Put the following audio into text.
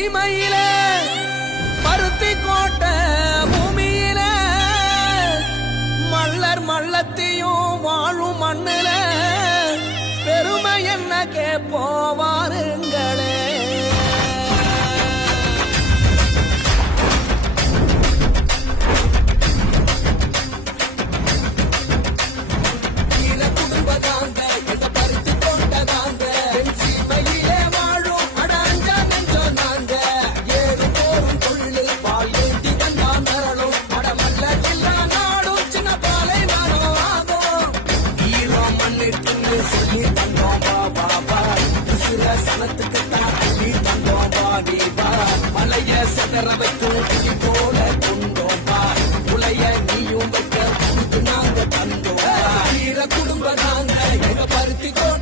சீமையில பருத்தி கோட்ட பூமியில மல்லர் மல்லத்தையும் வாழும் மண்ணில பெருமை என்ன கேப்போவாருங்களே சொல்லி தந்தோம் பாபா பா சில சனத்துக்கு தான் துணி தந்தோம் பாடி பா மலைய சதற வைக்கும் துணி போல கொண்டோம் குடும்ப நாங்க எங்க பருத்தி கொண்டு